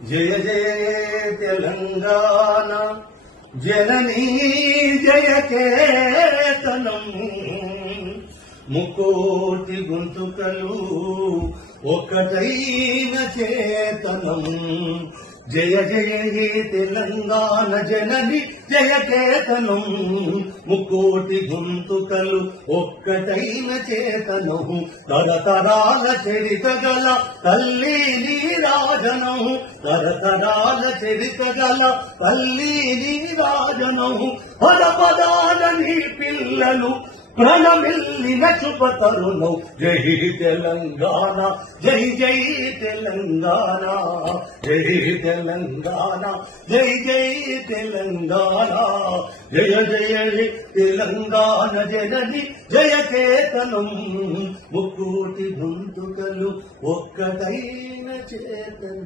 జయ జయ తెలంగాణ జననీ జయ కేతనం ముకోటి గొంతుకలు ఒక్కటైన చేతనం జయ జయ హే తెలంగాణ జనని జయ కేతనం ముకోటి గొంతుకలు ఒక్కటైన చేతనం తరతరాల చరిత గల తల్లి నీరాజనం తరతరాల చరిత గల తల్లి నీరాజనం పద పదాల నీ పిల్లలు ప్రణమిల్లిన శుభతరుణం జై తెలంగాణ జై జై తెలంగాణ జై తెలంగాణ జై జై తెలంగాణ జయ జయ తెలంగాణ జనని జయ కేతనం ముక్కోటి గొంతుకలు ఒక్కటైన చేతనం.